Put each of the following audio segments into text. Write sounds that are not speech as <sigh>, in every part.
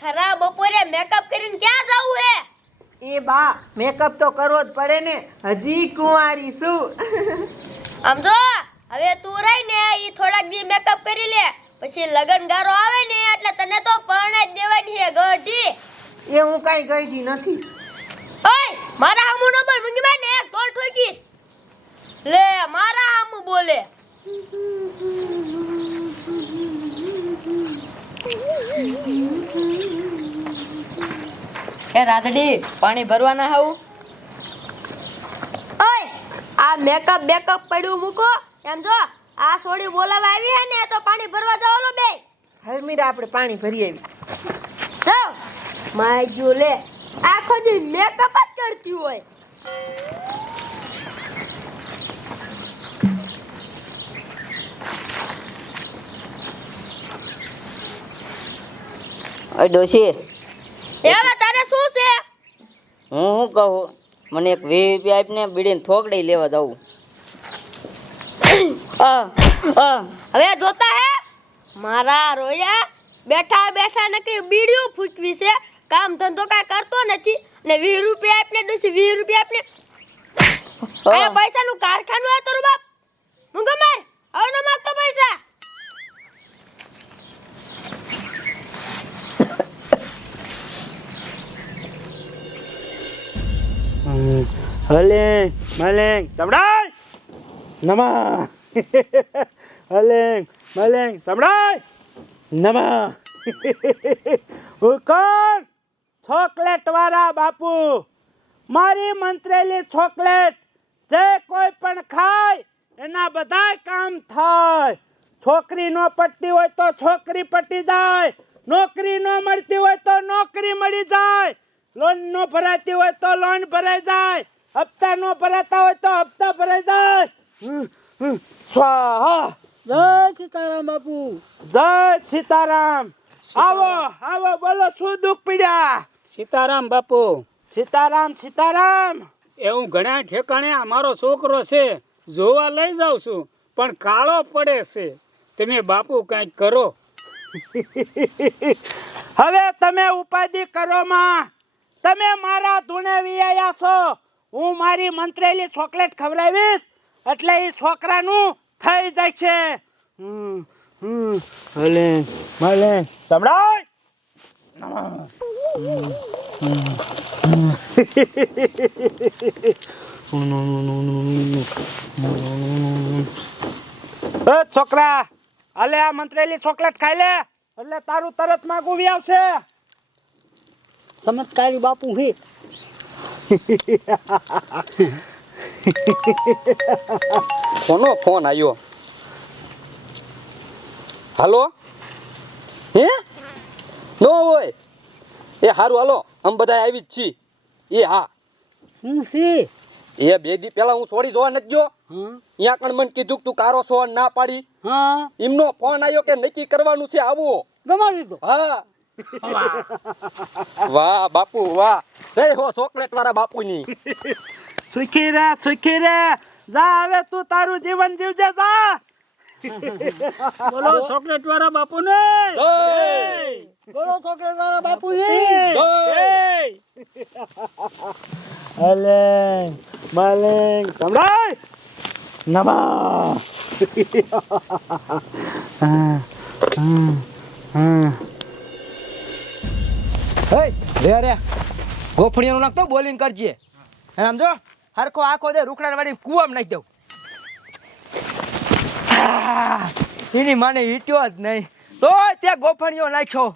ખરા બપોરે મેકઅપ કરીને ક્યાં જવું હે? એ બા મેકઅપ તો કરવો જ પડે ને. હજી કુંવારી છું. આમ જો હવે તું રહી ને ઈ થોડાક દી મેકઅપ કરી લે. પછી લગન ગારો આવે ને એટલે તને તો પરણે જ દેવાની હે ગઢી. એ હું કાંઈ ગઈધી નથી. ઓય મારા હામુ નો બોલ મુંગી ને એક ગોળ ઠોકીશ. લે મારા હામુ બોલે. એ રાધડી પાણી ભરવાના હાવ? ઓય આ મેકઅપ બેકઅપ પડ્યું મૂકો. એમ જો આ સોડી બોલાવા આવી હે ને તો પાણી ભરવા જાવ લો બે હાલ મીરા આપણે પાણી ભરી આવી જો માય જો લે આખો દી મેકઅપ જ કરતી હોય. ઓય ડોશી. એવા શું છે? હું શું કહું? મને એક વીસ રૂપિયા આપીને બીડીને થોકડી લેવા આ હવે જોતા હે? મારા રોયા બેઠા બેઠા નકરી બીડીઓ ફૂકવી છે. કામ ધંધો કાંઈ કરતો નથી. ને વીસ રૂપિયા આપને ડોસી વીસ રૂપિયા આપને. પૈસાનું કારખાનું હે તારું બાપ? હું માર હલેંગ, મલેંગ, સંભળાય! નમા! હલેંગ, મલેંગ, સંભળાય! નમા! હુકમ ચોકલેટ વાળા બાપુ, મારી મંત્રેલી ચોકલેટ જે કોઈ પણ ખાય, એના બધાય કામ થાય. છોકરી નો પટતી હોય તો છોકરી પટી જાય, નોકરી નો મળતી હોય તો નોકરી મળી જાય. લોન નો ભરાતી હોય તો લોન ભરાઈ જાય. હપ્તા નો ભરાતા હોય તો હપ્તા ભરાઈ જાય. સ્વાહા. જય સીતારામ બાપુ. જય સીતારામ. આવો આવો બોલો શું દુઃખ પીડ્યા? સીતારામ બાપુ. સીતારામ સીતારામ. એવું ઘણા ઠેકાણે અમારો છોકરો છે. જોવા લઈ જાઉં છું પણ કાળો પડે છે. તમે બાપુ કંઈક કરો. હવે તમે ઉપાધિ કરો માં. તમે મારા ધૂણે વિયા છો. હું મારી મંત્રેલી ચોકલેટ ખવડાવીશ એટલે એ છોકરાનું થઈ જાય છે ભલે છોકરા અલે આ મંત્રેલી ચોકલેટ ખાઈ લે એટલે તારું તરત માગું બી આવશે ચમત્કારી બાપુ હે કોનો ફોન આવ્યો હાલો? હે? નો હોય. એ હારું હાલો. આમ બધા આવી જ છી. એ હા. શું છે? એ બે દી પેલા હું છોડી જોવા નથી ગયો. ત્યાં કણ મને કીધું તું કારો છો ના પાડી. એમનો ફોન આવ્યો કે નક્કી કરવાનું છે આવું. ગમાવી હા. વાહ બાપુ વાહ. જય હો ચોકલેટ વાળા બાપુની. સુખી રે સુખી રે જા હવે તું તારું જીવન જીવજે જા. બોલો ચોકલેટ વાળા બાપુ ને જય. બોલો ચોકલેટ વાળા બાપુ જય. અલેંગ મલેંગ સંભળાય નમા. <laughs> હા, હા, હા. હે રે નાખતો બોલિંગ કરજે. અને આમ જો હરખો આખો દે રૂખડા વાળી કુવામ નાખી દઉં. એની માને હીટ્યો જ નહીં. તો ત્યાં ગોફણીઓ નાખ્યો.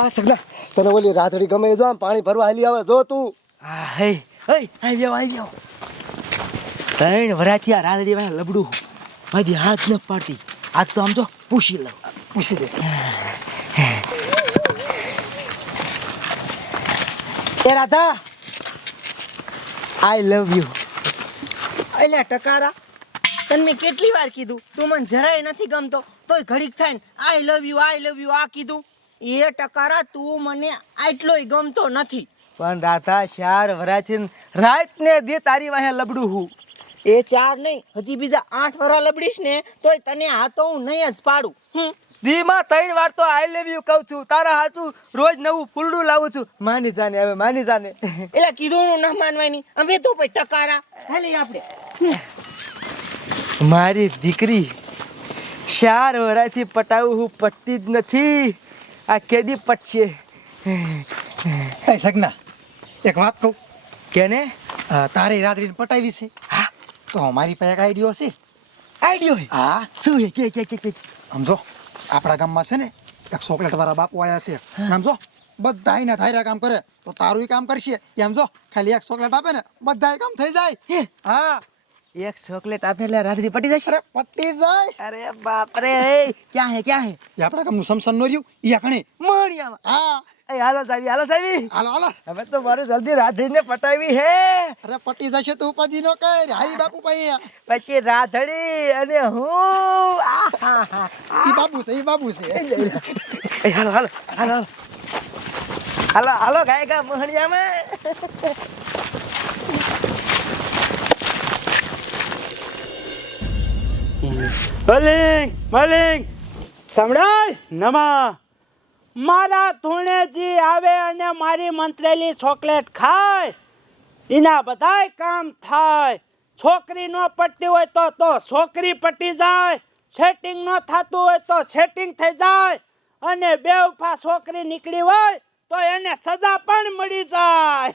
આ સગના તને ઓલી રાતડી ગમે જો આમ પાણી ભરવા હાલી આવે જો તું. આ હે હે આવી જાવ આવી જાવ ત્રણ વરાથી આ રાતડી વાળા લબડું. મારી હાથ ન પાડતી. આજ તો આમ જો પૂછી લઉં. પૂછી લે. એ રાધા આઈ લવ યુ એટલે ટકારા તને મેં કેટલી વાર કીધું? તું મને જરાય નથી ગમતો તોય ઘડીક થાય ને I love you I love you આ કીધું. એ ટકારા તું મને આટલોય ગમતો નથી. પણ રાધા ચાર વરાથી રાત ને દે તારી વાહે લબડું હું. એ ચાર નહીં હજી બીજા આઠ વરા લબડીશ ને તોય તને આ તો હું નહીં જ પાડું. હમ? દીમાં ત્રણ વાર તો આઈ લેવ યુ કહું છું. તારા હાચું રોજ નવું ફૂલડું લાવું છું. માની જાને હવે માની જાને. એટલે કીધું ના માનવાની. અમે તો પછી ટકારા. હાલી આપણે. મારી દીકરી ચાર વરાથી પટાવું હું પટતી જ નથી. આ કેદી પટશે? સગના એક વાત કહું. કેને? તારે રાત્રિને પટાવી છે. હા. તો મારી પાસે એક આઈડિયો છે. આઈડિયો હા. શું હે કે કે કે કે? સમજો આપણા ગામમાં છે ને એક ચોકલેટ વાળા બાપુ આવ્યા છે. સમજો બધા એના ધાર્યા કામ કરે તો તારું કામ કરશે. એમ જો ખાલી એક ચોકલેટ આપે ને બધા કામ થઈ જાય. હા? એક ચોકલેટ આપે એટલે રાત્રિ પટી જશે? અરે પટી જાય. અરે બાપ રે ક્યાં હે ક્યાં હે? આપણા ગામનું સમસન નો રહ્યું ઈ કણે મણિયામાં. હા. એ હાલો સાહેબ હાલો સાહેબ. હાલો હાલો. હવે તો મારે જલ્દી રાધડીને પટાવી હે. અરે પટી જશે તો ઉપાધિ નો કર. હારી બાપુ પાસે પછી રાધડી અને હું ઈ બાપુ છે ઈ બાપુ છે. એ હાલો હાલો હાલો હાલો. હાલો હાલો ગાય ગા મોહણિયામાં. મલિંગ મલિંગ. સંભળાય? નમા. મારા ધૂણેજી આવે અને મારી મંત્રેલી ચોકલેટ ખાય. એના બધાય કામ થાય. છોકરી ન પટતી હોય તો તો છોકરી પટી જાય. સેટિંગ ન થતું હોય તો સેટિંગ થઈ જાય. અને બે ઉફા છોકરી નીકળી હોય તો એને સજા પણ મળી જાય.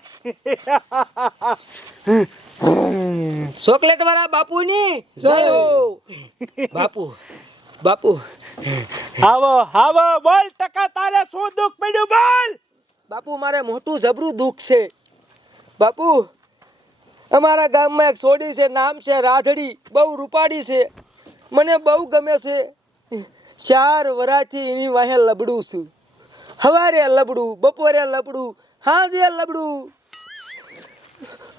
ચોકલેટ વાળા બાપુની બાપુ બાપુ. આવો આવો બોલ ટકા, તારે શું દુઃખ પડ્યું? બોલ! બાપુ, મારે મોટું જબરું દુઃખ છે. બાપુ, અમારા ગામમાં એક સોડી છે, નામ છે રાધડી, બહુ રૂપાડી છે. મને બહુ ગમે છે. ચાર વરાથી એની વાહે લબડું છું. હવારે લબડું, બપોરે લબડું, હાંજે લબડું.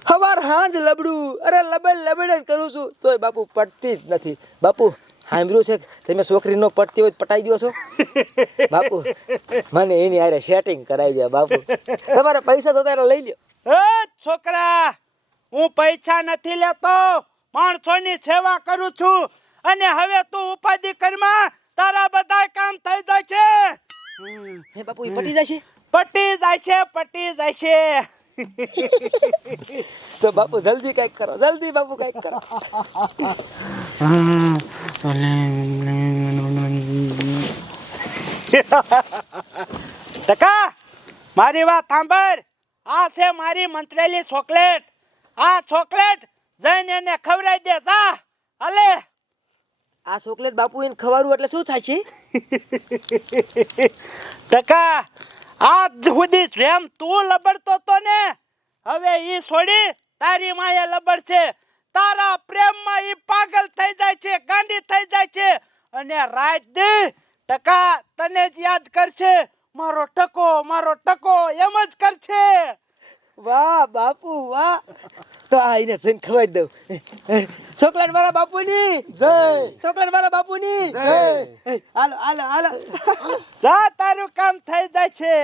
હવાર, હાંજ લબડું. અરે, લબડ લબડ જ કરું છું. તોય બાપુ, પડતી જ નથી. બાપુ સાંભળ્યું છે તમે છોકરી નો પટતી હોય પટાઈ દો છો? <laughs> બાપુ મને એની હારે સેટિંગ કરાવી દે બાપુ. તમારા પૈસા તો તારે લઈ લ્યો. એ છોકરા હું પૈસા નથી લેતો માણસોની સેવા કરું છું. અને હવે તું ઉપાધિ કરમાં તારા બધા કામ થઈ જાય છે. હે બાપુ એ પટી છે? પટી જાય છે પટી જાય છે. <laughs> તો બાપુ જલ્દી કંઈક કરો જલ્દી બાપુ કંઈક કરો. <laughs> ટકા મારી વાત સાંભળ. આ છે મારી મંત્રેલી ચોકલેટ. આ ચોકલેટ જઈને એને ખવડાવી દે જા. અલે. આ ચોકલેટ બાપુ એને ખવારું એટલે શું થાય છે? <laughs> ટકા આજ સુધી જેમ તું લબડતો તો ને હવે એ છોડી તારી માએ લબડ છે તારા પ્રેમમાં ઈ પાગલ થઈ જાય છે ગાંડી થઈ જાય છે. અને રાત દી ટકા તને જ યાદ કરશે મારો ટકો મારો ટકો એમ જ કરશે. વાહ બાપુ વાહ. તો આ એને જઈને ખવાડી દઉં. ચોકલેટ મારા બાપુની. જય. ચોકલેટ મારા બાપુની. જય. હાલો હાલો હાલો. જા તારું કામ થઈ જાય છે.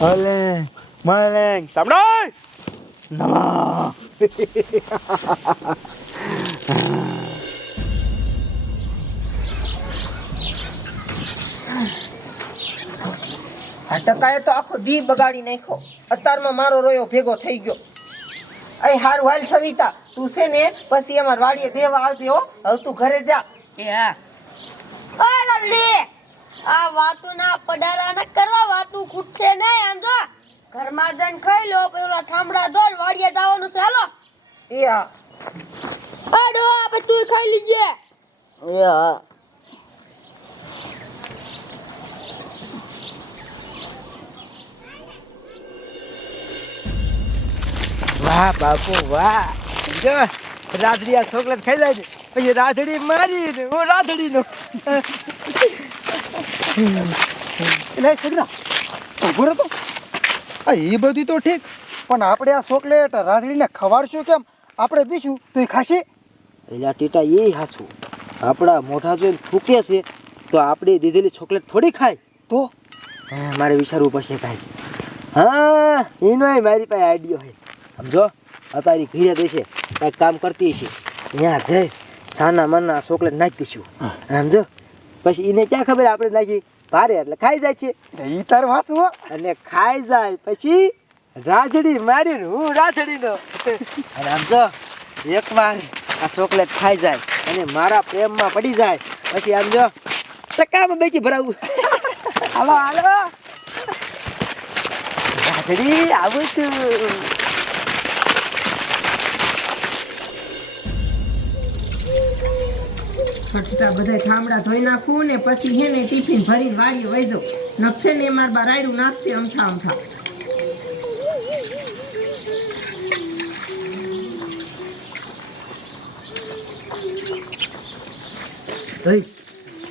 હલે મળે સાંભળો. <laughs> નમા ટકાએ તો આખો દી બગાડી નાખ્યો. અત્યારમાં મારો રોયો ભેગો થઈ ગયો. અહીં હારું હાલ સવિતા તું છે ને પછી અમાર વાડીએ બેવા આવજે હો. હવે તું ઘરે જા. એ હા. આ વાતો ના પડાલા ના કરવા વાતું ખૂટશે ને આમ જો. ઘરમાં જઈને ખાઈ લો પેલા ઠામડા દોર વાડીએ જવાનું છે હાલો. એ હા આડો આપણે તું ખાઈ લીજે. એ હા વાહ બાપુ વાહ. જો રાધડી આ ચોકલેટ ખાઈ જાય છે. પછી રાધડી મારી ને હું રાધડી નો એટલે સગરા ઊભો રહો તો. આ એ બધું તો ઠીક. પણ આપણે આ ચોકલેટ રાધડીને ખવાડશું કેમ? આપણે દીશું તો એ ખાશે? એલા ટીટા એ હાચું. આપણા મોઢા જોઈને થૂકે છે તો આપણે દીધેલી ચોકલેટ થોડી ખાય. તો? મારે વિચારવું પડશે કાંઈ. હા એનો મારી પાસે આઈડિયો છે સમજો અત્યારે ઘીરે દેશે કાંઈક કામ કરતી છે ત્યાં જઈ સાના મના ચોકલેટ નાખી દઈશું સમજો પછી એને ક્યાં ખબર આપણે નાખી? ભારે એટલે ખાઈ જાય છે. ઈ તાર વાસવો અને ખાઈ જાય પછી રાધડી મારીને હું રાધડીનો અને આમ જો એકવાર આ ચોકલેટ ખાઈ જાય અને મારા પ્રેમમાં પડી જાય. પછી આમ જો ટકામાં બેકી ભરાવું. હાલો હાલો. રાધડી આવું છું. છઠ્ઠા બધા ઠામડા ધોઈ નાખું ને પછી હે ને ટિફિન ભરી વાડીએ વહી દઉં નખશે ને માર બા રાયડું નાખશે અમથા અમથા.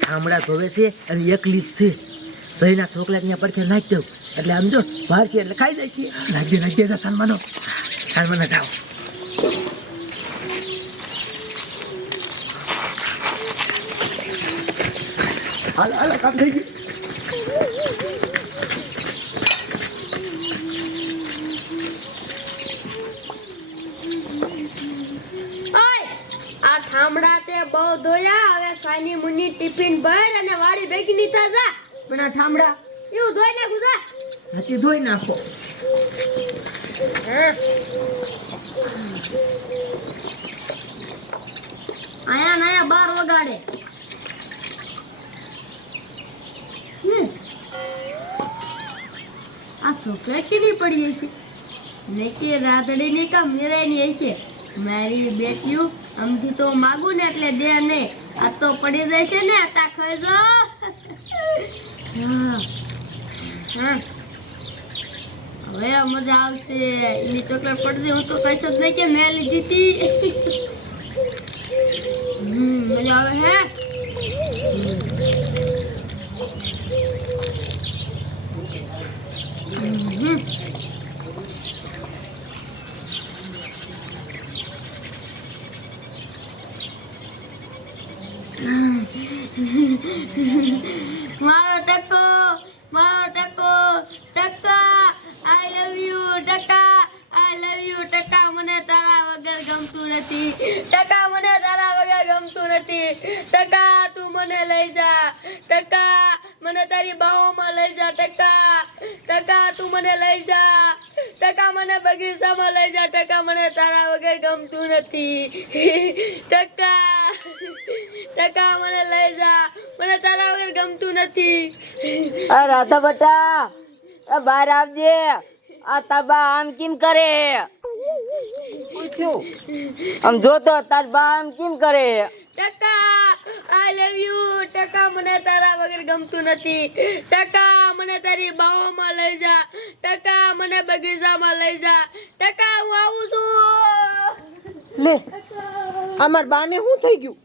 ઠામડા ધોવે છે અને એકલી જ છે. સહીના છોકરા ત્યાં પડખે નાખી દઉં. એટલે આમ જો બહાર છે એટલે ખાઈ જાય છે. નાખી દે સન્માનો હાલ જાઓ. હાલ હાલ કામ થઈ ગયું. આ ઠામડા તે બહુ ધોયા. હવે સાની મુની ટિફિન ભર અને વાડી ભેગી નીચા જા. પણ આ ઠામડા એવું ધોઈ નાખું જા. હાથી ધોઈ નાખો. આયા નાયા બાર વગાડે. આ છોકરા ની પડી હશે? નક્કી રાતડી ની કામ મેરે ની હશે. મારી બેટીયું આમથી તો માગું ને એટલે દે ને. આ તો પડી જશે ને તા ખજો હા. હવે મજા આવશે. એની ચોકલેટ પડતી હું તો કઈ શકું કે મેં લીધી હતી. મજા આવે હે હમ. મારો ટકો મારો ટકો ટકા આઈ લવ યુ ટકા આઈ લવ યુ ટકા મને તારા વગર ગમતું નથી. ટકા મને તારા વગર ગમતું નથી. ટકા તું મને લઈ જા. ટકા મને તારી બાહોમાં લઈ જા. ટકા ટકા તું મને લઈ જા. ટકા મને બગીચામાં લઈ જા. ટકા મને તારા વગર ગમતું નથી. ટકા ટકા મને લઈ જા. મને તારા વગર ગમતું નથી. રાધા બટા બહાર આવજે. આ તબા આમ કેમ કરે? આમ જોતો તાર બા આમ કેમ કરે? ટકા આઈ લવ યુ ટકા મને તારા વગર ગમતું નથી. ટકા મને તારી બાવામાં લઈ જા. ટકા મને બગીચામાં લઈ જા. ટકા હું આવું છું. લે આ માર બાને શું થઈ ગયું?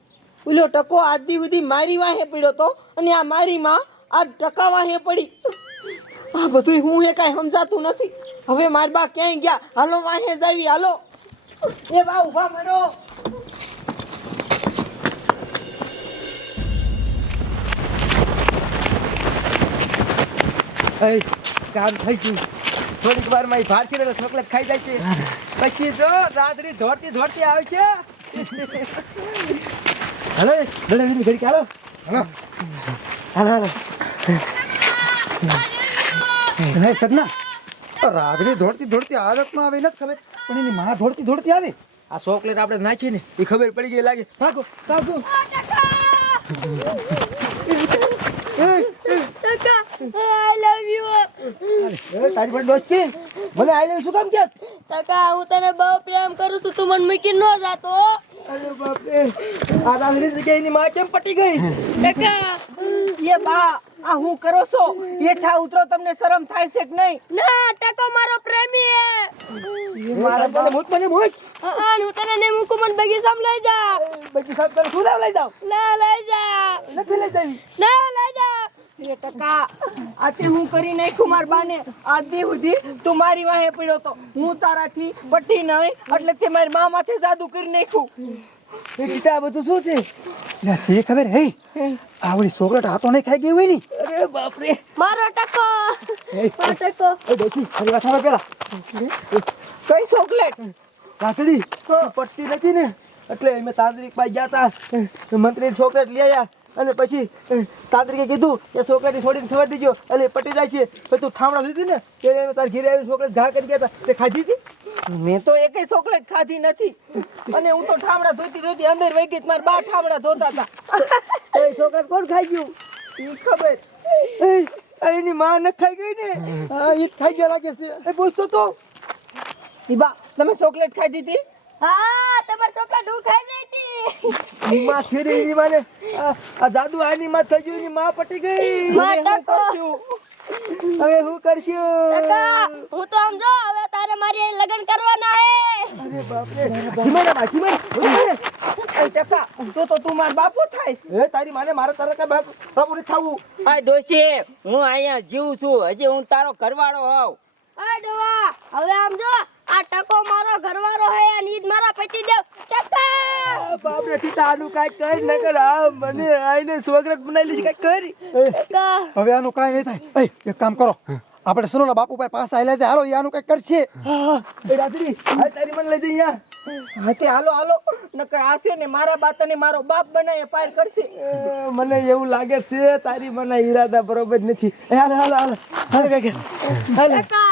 ઓલો ટકો આજ સુધી મારી વાહે પડ્યો તો અને આ મારી માં આજ ટકા વાહે પડી. આ બધું હું એ કાંઈ સમજાતું નથી. હવે માર બા ક્યાંય ગયા? હાલો વાહે જાવી હાલો. એ બા ઊભા મરો. એ કામ થઈ ગયું. થોડીક વારમાં ભારતી રહેલો ચોકલેટ ખાઈ જાય છે. પછી જો રાત્રી ધોડતી ધોડતી આવે છે. હાલો લડે ઘડી હાલો. હાલો. હાલો હાલો. નહીં સદના રાધડી દોડતી દોડતી આદતમાં આવે નથી ખબર. પણ એની માં દોડતી દોડતી આવે. આ ચોકલેટ આપણે નાખીએ ને એ ખબર પડી ગઈ લાગે. ભાગો ભાગો. ટકા આઈ લવ યુ એ તારી પણ દોસ્ત. કે મને આઈ લવ શું કામ કે હું તને બહુ પ્રેમ કરું છું તું મને મૂકી ન જાતો અરે બાપ રે આ માં કેમ પટી ગઈ? એ બા. આ હું કરો છો? એઠા ઉતરો તમને શરમ થાય છે કે નહીં? ના ટકો મારો પ્રેમી હે મારા પર મોત મને મૂક. હા હું તને ને મૂકું મને બગીચામાં લઈ જા. સાહેબ તને શું લઈ જાવ ના લઈ જા. નથી લઈ જાવી. ના લઈ જા. એ ટકા આતે હું કરી નાખ્યું માર બાને. આદી સુધી તું મારી વાહે પડ્યો તો. હું તારાથી પટી નહીં એટલે તે મારી મા માથે જાદુ કરી નાખ્યું. એ ગીતા આ બધું શું છે? લે સે ખબર? હે આવડી ચોકલેટ હાથો નહીં ખાઈ ગઈ હોયની? અરે બાપ રે મારો ટકો. મારો ટકો. એ બેસી મારી વાત પેલા. કઈ ચોકલેટ? કાકડી તું. પટ્ટી નથી ને? એટલે અમે તાંત્રિક પાસે ગયા હતા મંત્રી ચોકલેટ લઈ આવ્યા અને પછી તાંત્રિકે કીધું કે છોકરાની છોડીને ખબર દીજો. એટલે પટી જાય છે. તો તું ઠામડા લીધી ને એ તાર ઘીરે આવીને છોકરા ઘા કરી ગયા તે ખાધી હતી? મેં તો એકેય ચોકલેટ ખાધી નથી. અને હું તો ઠામડા ધોતી ધોતી અંદર વહી ગઈ મારા બા ઠામડા ધોતા હતા. એ ચોકલેટ કોણ ખાઈ ગયું? ખબર. એ, આ એની માં ન ખાઈ ગઈ ને? એ ખાઈ ગયા લાગે છે. એ પૂછતો તો. ઈ બા તમે ચોકલેટ ખાધી હતી? હા તમારા છોકરા ઢૂ ખાઈ જાય તી. માં ફેરી એની માને આ આ જાદુ આની માં થઈ ગયું માં પટી ગઈ. માં હવે ટકો. હવે શું કરશું? ટકા હું તો આમ જો હવે તારે મારી લગ્ન કરવાના હે. અરે બાપ રે જીમાના બા જીમાના ટકા તો તો તું મારો બાપુ થાય હે તારી માને મારા તારા કા બાપ બાપુ ને થાવું. આ ડોશી હું અહીંયા જીવું છું. હજી હું તારો ઘરવાળો હોઉં. આ ડોવા હવે આમ જો આ ટકો મારો ઘરવાળો હે અને ઈદ મારા પતિ દેવ ટકા બાપ રે ટીટા આનું કાઈ કર નકર આ મને આઈને સ્વગ્રત બનાવી લઈશ કાઈ કરી. હવે આનું કાઈ નહીં થાય. એ એક કામ કરો. આપણે સુનો બાપુ ભાઈ પાસે આયલા છે. હાલો એ આનું કઈ કરશે. એ રાત્રી આ તારી મને લઈ જઈ અહીંયા. હાથે હાલો હાલો. નકર આશે ને મારા બાતાને મારો બાપ બનાય પાર કરશે. મને એવું લાગે છે તારી મને ઈરાદા બરોબર નથી. હાલો હાલો હાલો. હાલો હાલ. કાંઈક